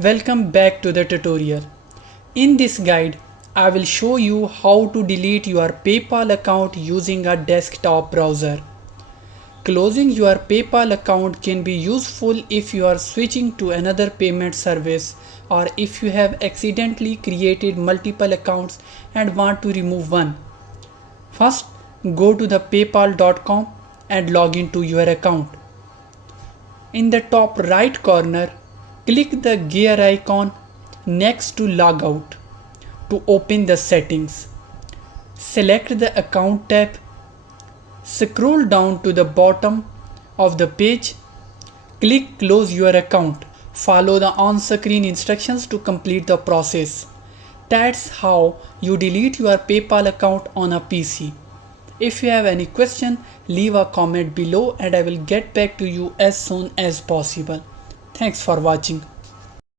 Welcome back to the tutorial. In this guide, I will show you how to delete your PayPal account using a desktop browser. Closing your PayPal account can be useful if you are switching to another payment service or if you have accidentally created multiple accounts and want to remove one. First, go to the paypal.com and log into your account. In the top right corner, click the gear icon next to Logout to open the settings. Select the Account tab. Scroll down to the bottom of the page. Click Close your account. Follow the on-screen instructions to complete the process. That's how you delete your PayPal account on a PC. If you have any question, leave a comment below and I will get back to you as soon as possible. Thanks for watching.